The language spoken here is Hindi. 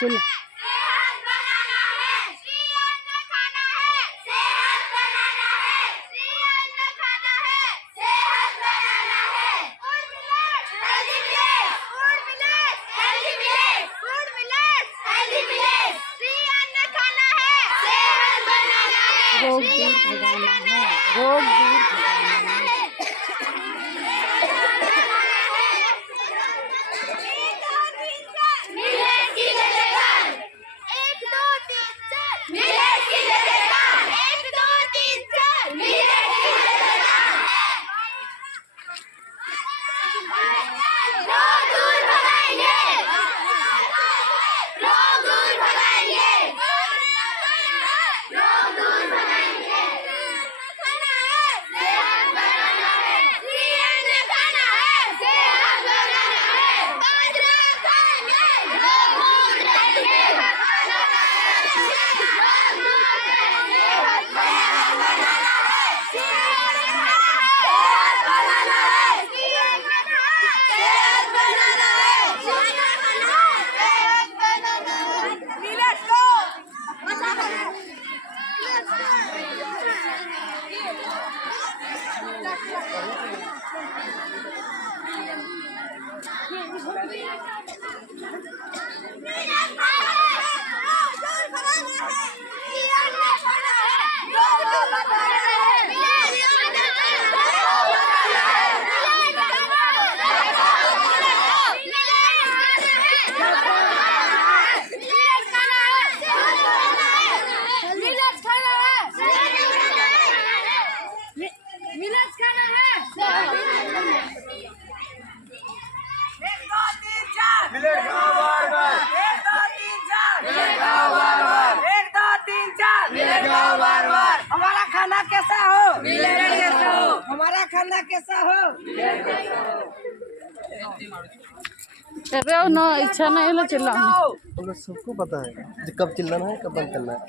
चल रोग दूर भगाना है, रोग दूर भगाना है। हमारा खाना कैसा हो? हमारा खाना कैसा हो? ना इच्छा नहीं है चिल्लाना। हम लोग सबको पता है कब चिल्लाना है कब बंद करना है।